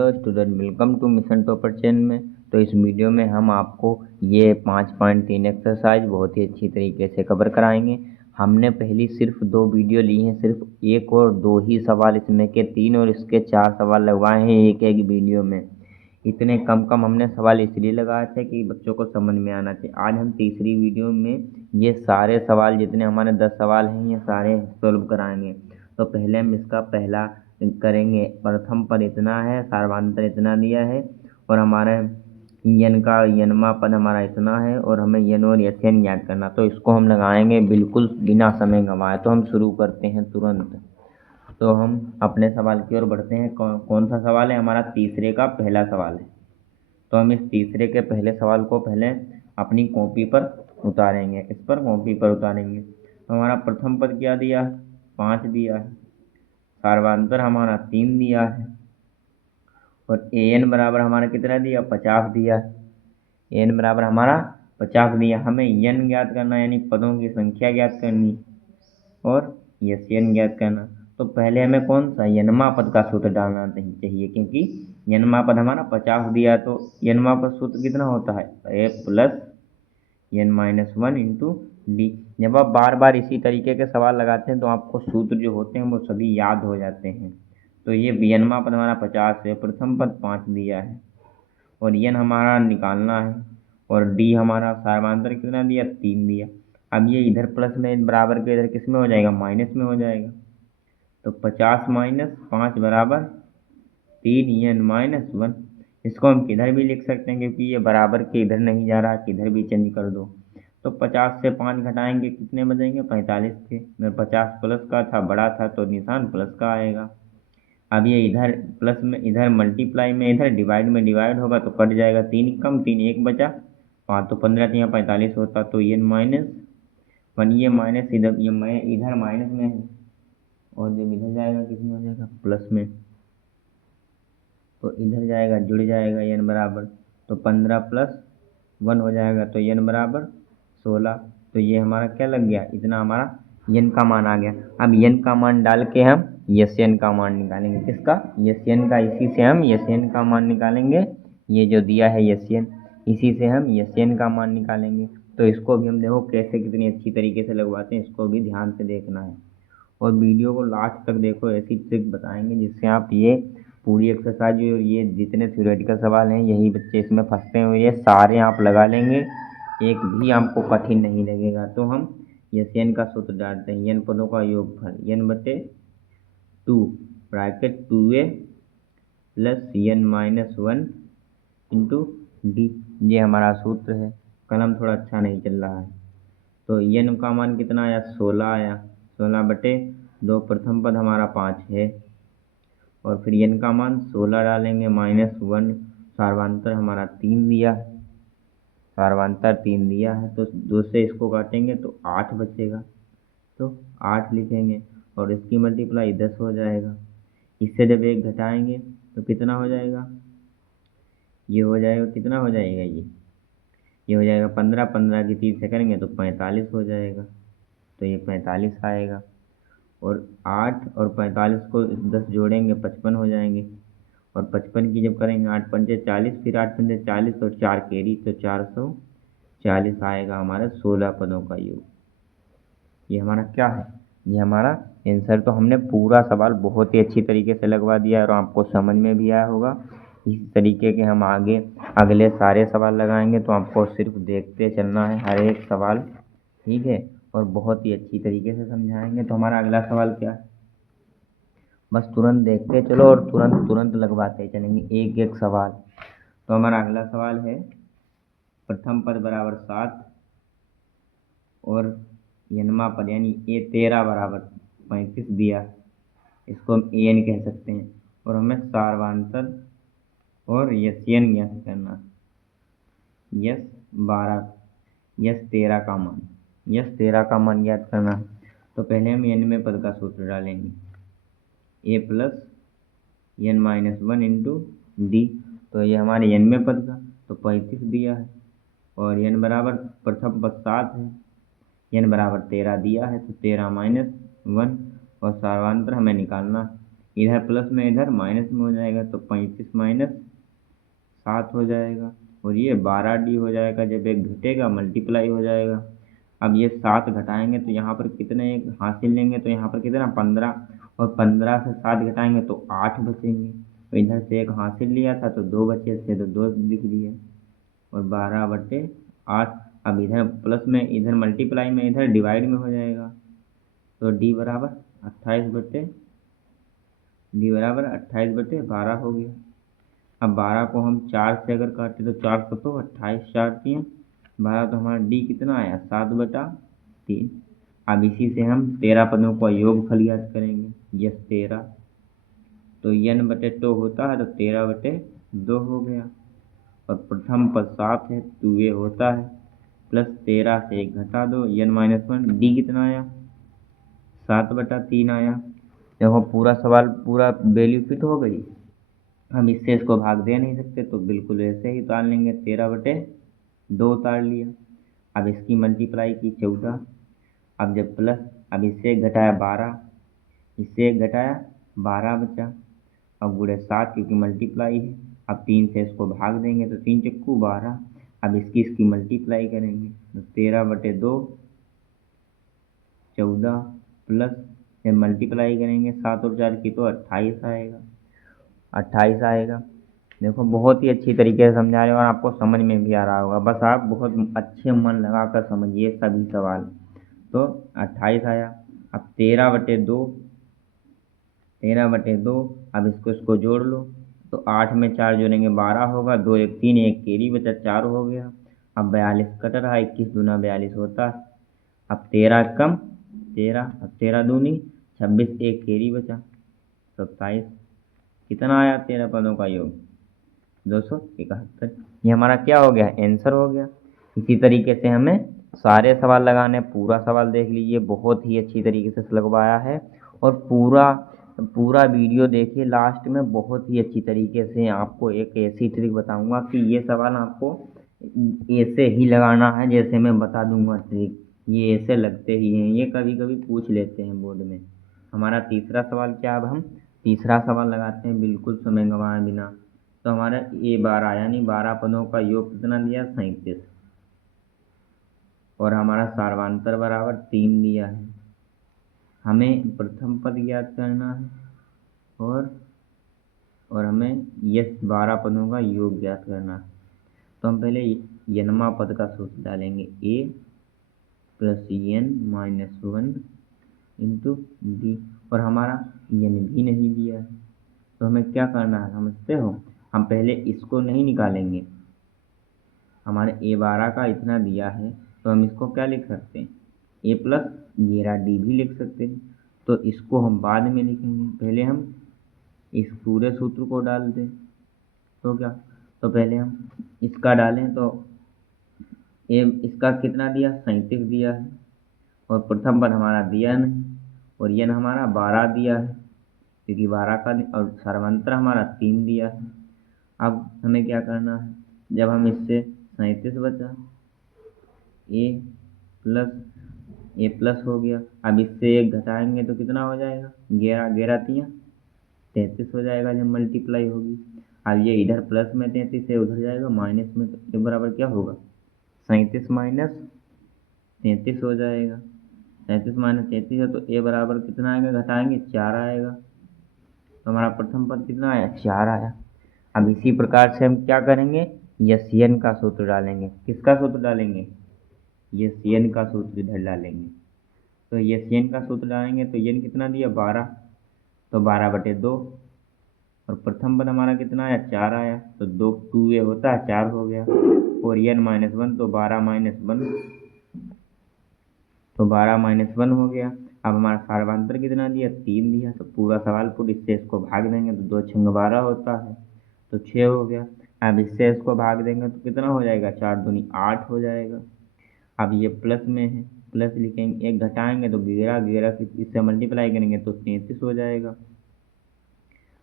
Hello student, welcome to mission topper channel में। तो इस वीडियो में हम आपको ये 5.3 एक्सरसाइज बहुत ही अच्छी तरीके से कवर कराएंगे। हमने पहली सिर्फ 2 वीडियो ली हैं, सिर्फ 1 और 2 ही सवाल इसमें के 3 और इसके 4 सवाल लगवाए हैं एक एक वीडियो में। इतने कम हमने सवाल इसलिए लगाए थे कि बच्चों को समझ में आना चाहिए। आज हम तीसरी वीडियो में ये सारे सवाल, जितने हमारे 10 सवाल हैं, ये सारे सॉल्व कराएंगे। तो पहले हम इसका पहला करेंगे। प्रथम पद इतना है, सार्वधातुक इतना दिया है और हमारे यन का यनमा पद हमारा इतना है और हमें यन और यन याद करना। तो इसको हम लगाएंगे बिल्कुल बिना समय गंवाए। तो हम शुरू करते हैं तुरंत। तो हम अपने सवाल की ओर बढ़ते हैं। कौन सा सवाल है? हमारा तीसरे का पहला सवाल है। तो हम इस तीसरे के पहले सवाल को पहले अपनी कॉपी पर उतारेंगे। इस पर कॉपी पर उतारेंगे। तो हमारा प्रथम पद क्या दिया है? 5 दिया है। सार्वधातुक हमारा 3 दिया है और एन बराबर हमारा कितना दिया? 50 दिया है। एन बराबर हमारा 50 दिया। हमें एन ज्ञात करना, यानी पदों की संख्या ज्ञात करनी और यस एन ज्ञात करना। तो पहले हमें कौन सा यनमा पद का सूत्र डालना चाहिए, क्योंकि यनमा पद हमारा 50 दिया। तो यनमा पद सूत्र कितना होता है? A plus N minus 1 into D. जब आप बार बार इसी तरीके के सवाल लगाते हैं तो आपको सूत्र जो होते हैं वो सभी याद हो जाते हैं। तो ये यनमा पद हमारा 50 है, प्रथम पद 5 दिया है और एन हमारा निकालना है और डी हमारा सार्वधातुक कितना दिया? 3 दिया। अब ये इधर प्लस में बराबर के इधर किस में हो जाएगा? माइनस में हो जाएगा। तो 50 माइनस 5 बराबर 3 एन माइनस 1। इसको हम किधर भी लिख सकते हैं, क्योंकि ये बराबर के इधर नहीं जा रहा, किधर भी चेंज कर दो। तो 50 से 5 घटाएंगे, कितने बचेंगे? 45 के। मैं 50 प्लस का था, बड़ा था तो निशान प्लस का आएगा। अब ये इधर प्लस में, इधर मल्टीप्लाई में, इधर डिवाइड में डिवाइड होगा तो कट जाएगा। 3 कम 3 1 बचा, 5 तो 15 यहाँ 45 होता। तो ये माइनस 1, ये माइनस इधर, ये मैं इधर माइनस में है और जब इधर जाएगा किस में हो जाएगा? प्लस में। तो इधर जाएगा, जुड़ जाएगा एन बराबर। तो 15 प्लस 1 हो जाएगा तो एन बराबर 16। तो ये हमारा क्या लग गया? इतना हमारा एन का मान आ गया। अब एन का मान डाल के हम यस एन का मान निकालेंगे। किसका? यस एन का। इसी से हम यस एन का मान निकालेंगे। ये जो दिया है यस एन, इसी से हम यस एन का मान निकालेंगे। तो इसको भी हम देखो कैसे कितनी अच्छी तरीके से लगवाते हैं, इसको भी ध्यान से देखना है और वीडियो को लास्ट तक देखो। ऐसी ट्रिक बताएंगे जिससे आप ये पूरी एक्सरसाइज और ये जितने थ्योरेटिकल सवाल हैं, यही बच्चे इसमें फंसते हुए, ये सारे आप लगा लेंगे, एक भी आपको कठिन नहीं लगेगा। तो हम यस एन का सूत्र डालते हैं। एन पदों का योगफल एन बटे 2 bracket 2a plus N minus 1 into d. ये हमारा सूत्र है। कलम थोड़ा अच्छा नहीं चल रहा है। तो एन का मान कितना आया? 16 आया। 16 बटे 2, प्रथम पद हमारा 5 है और फिर एन का मान 16 डालेंगे माइनस 1। सार्वधातुक हमारा 3 दिया है, सार्वधातुक 3 दिया है। तो 2 से इसको काटेंगे तो 8 बचेगा। तो 8 लिखेंगे और इसकी मल्टीप्लाई 10 हो जाएगा। इससे जब 1 घटाएंगे तो कितना हो जाएगा? ये हो जाएगा, कितना हो जाएगा? ये हो जाएगा 15। 15 की 3 से करेंगे तो 45 हो जाएगा। तो ये 45 आएगा और 8 और 45 को 10 जोड़ेंगे 55 हो जाएंगे और 55 की जब करेंगे 8 पंजे 40, फिर 8 पंजे 40 और 4 कैरी, तो 440 आएगा हमारा 16 पदों का योग। ये हमारा क्या है? ये हमारा आंसर। तो हमने पूरा सवाल बहुत ही अच्छी तरीके से लगवा दिया और आपको समझ में भी आया होगा। इसी तरीके के हम आगे अगले सारे सवाल लगाएंगे, तो आपको सिर्फ देखते चलना है हर एक सवाल, ठीक है, और बहुत ही अच्छी तरीके से समझाएंगे। तो हमारा अगला सवाल क्या है? बस तुरंत देखते चलो और तुरंत तुरंत लगवाते चलेंगे एक एक सवाल। तो हमारा अगला सवाल है, प्रथम पद बराबर 7 और यनमा पद यानी ए 13 बराबर 35 दिया। इसको हम ए एन कह सकते हैं और हमें सार्वधातुक और यस एन ज्ञात करना। यस 12, यस 13 का मान, यस 13 का मान ज्ञात करना है। तो पहले हम एन में पद का सूत्र डालेंगे, A plus N minus 1 into D. तो ये हमारे एन में पद का तो 35 दिया है और एन बराबर प्रथम पद 7 है, एन बराबर 13 दिया है। तो 13 माइनस 1 और सार्वधातुक हमें निकालना, इधर प्लस में इधर माइनस में हो जाएगा, तो 35 माइनस 7 हो जाएगा। और ये 12D हो जाएगा, जब एक घटेगा मल्टीप्लाई हो जाएगा। अब ये 7 घटाएंगे तो यहाँ पर कितने एक हासिल लेंगे, तो यहाँ पर कितना 15, और 15 से 7 घटाएंगे तो 8 बचेंगे। तो इधर से एक हासिल लिया था तो 2 बचे थे, तो 2 लिख दिए, और 12/8। अब इधर प्लस में इधर मल्टीप्लाई में इधर डिवाइड में हो जाएगा, तो D बराबर 28/12 हो गया। अब 12 को हम 4 से अगर काटे तो 4 को तो 28, 4 3 12, तो हमारा D कितना आया 7/3। अब इसी से हम 13 पदों का योगफल ज्ञात करेंगे। यस 13, तो n/2 होता है, तो 13/2 हो गया। और प्रथम पद 7 है तो ये होता है प्लस 13 से 1 घटा दो, n-1, D कितना आया 7/3 आया। देखो पूरा सवाल पूरा वैल्यू फिट हो गई। हम इससे इसको भाग दे नहीं सकते, तो बिल्कुल ऐसे ही उतार लेंगे, 13/2 उतार लिया। अब इसकी मल्टीप्लाई की 14, अब जब प्लस, अब इससे एक घटाया 12, इससे एक घटाया 12 बचा। अब गुणे 7 क्योंकि मल्टीप्लाई है। अब 3 से इसको भाग देंगे तो 3 चक्कू 12। अब इसकी मल्टीप्लाई करेंगे तो 13/2 14 प्लस, जब मल्टीप्लाई करेंगे 7 और 4 की तो 28 आएगा, 28 आएगा। देखो बहुत ही अच्छी तरीके से समझा रहे हो और आपको समझ में भी आ रहा होगा, बस आप बहुत अच्छे मन लगा कर समझिए सभी सवाल। तो 28 आया। अब 13/2, अब इसको जोड़ लो, तो 8 में 4 जोड़ेंगे 12 होगा, 2 1 3, एक केरी बचा 4 हो गया। अब 42 कट रहा, 21 दूना 42 होता है। अब 13 कम 13, अब 13 दूनी 26, एक केरी बचा 27। कितना आया 13 पदों का योग 271। ये हमारा क्या हो गया आंसर हो गया। इसी तरीके से हमें सारे सवाल लगाने, पूरा सवाल देख लीजिए, बहुत ही अच्छी तरीके से लगवाया है। और पूरा वीडियो देखिए, लास्ट में बहुत ही अच्छी तरीके से आपको एक ऐसी ट्रिक बताऊंगा कि ये सवाल आपको ऐसे ही लगाना है जैसे मैं बता दूंगा ट्रिक। ये ऐसे लगते ही हैं, ये कभी कभी पूछ लेते हैं बोर्ड में। हमारा तीसरा सवाल क्या, अब हम तीसरा सवाल लगाते हैं बिल्कुल समय गंवाए बिना। तो हमारा ये 12 यानी 12 पदों का योग कितना दिया 37, और हमारा सार्वांतर बराबर 3 दिया है। हमें प्रथम पद ज्ञात करना है और हमें यस 12 पदों का योग ज्ञात करना है। तो हम पहले यनमा पद का सूत्र डालेंगे, a plus n-1 into D, और हमारा n भी नहीं दिया है। तो हमें क्या करना है समझते हो, हम पहले इसको नहीं निकालेंगे। हमारे a12 का इतना दिया है, तो हम इसको क्या लिख सकते हैं a प्लस 11d भी लिख सकते हैं। तो इसको हम बाद में लिखेंगे, पहले हम इस पूरे सूत्र को डाल दें। तो क्या, तो पहले हम इसका डालें, तो इसका कितना दिया 37 दिया है, और प्रथम पद हमारा दिया नहीं, और यन हमारा 12 दिया है क्योंकि 12 का, और सर्वांतर हमारा 3 दिया है। अब हमें क्या करना है, जब हम इससे 37 बचा, ए प्लस हो गया। अब इससे एक घटाएंगे तो कितना हो जाएगा 11, 11 3 33 हो जाएगा जब मल्टीप्लाई होगी। अब ये इधर प्लस में 33 है, उधर जाएगा माइनस में, तो ये बराबर क्या होगा 37 माइनस 33 हो जाएगा। 37 माइनस 33 है, तो ए बराबर कितना आएगा, घटाएंगे 4 आएगा। तो हमारा प्रथम पद कितना आया 4 आया। अब इसी प्रकार से हम क्या करेंगे, यस का सूत्र डालेंगे। किसका सूत्र डालेंगे, यस का सूत्र इधर डालेंगे। तो यस का सूत्र डालेंगे तो यन कितना दिया 12, तो 12/2, और प्रथम पद हमारा कितना आया 4 आया, तो 2 ये होता है 4 हो गया, और n-1 तो 12-1, तो 12-1 हो गया। अब हमारा सार्वांतर कितना दिया 3 दिया, तो पूरा सवाल पूरी इससे इसको भाग देंगे तो 2 6 12 होता है, तो 6 हो गया। अब इससे इसको भाग देंगे तो कितना हो जाएगा 4 दूनी 8 हो जाएगा। अब ये प्लस में है, प्लस लिखेंगे, एक घटाएंगे तो 11 इससे मल्टीप्लाई करेंगे तो 33 हो जाएगा।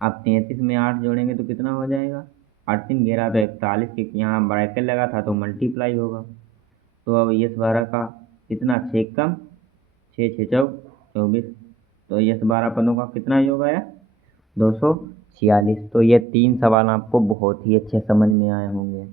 अब 33 में 8 जोड़ेंगे तो कितना हो जाएगा 8 3 11 तो 41, क्योंकि यहाँ ब्रैकेट लगा था तो मल्टीप्लाई होगा। तो अब यस 12 का कितना 6 कम 6 6 24, तो यस 12 पदों का कितना योग आया 246। तो ये 3 सवाल आपको बहुत ही अच्छे समझ में आए होंगे।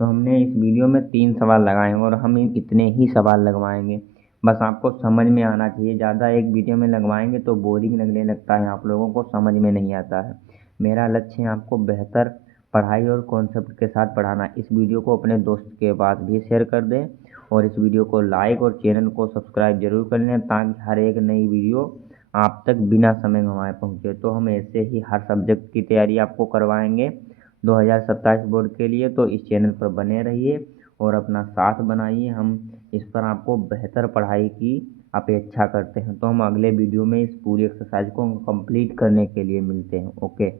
तो हमने इस वीडियो में 3 सवाल लगाए हैं और हम इतने ही सवाल लगवाएंगे, बस आपको समझ में आना चाहिए। ज़्यादा एक वीडियो में लगवाएंगे तो बोरिंग लगने लगता है, आप लोगों को समझ में नहीं आता है। मेरा लक्ष्य है आपको बेहतर पढ़ाई और कॉन्सेप्ट के साथ पढ़ाना। इस वीडियो को अपने दोस्त के पास भी शेयर कर दें और इस वीडियो को लाइक और चैनल को सब्सक्राइब जरूर कर लें, ताकि हर एक नई वीडियो आप तक बिना समय गंवाए पहुँचे। तो हम ऐसे ही हर सब्जेक्ट की तैयारी आपको करवाएंगे 2027 बोर्ड के लिए। तो इस चैनल पर बने रहिए और अपना साथ बनाइए। हम इस पर आपको बेहतर पढ़ाई की अपेक्षा करते हैं। तो हम अगले वीडियो में इस पूरी एक्सरसाइज को कंप्लीट करने के लिए मिलते हैं। ओके।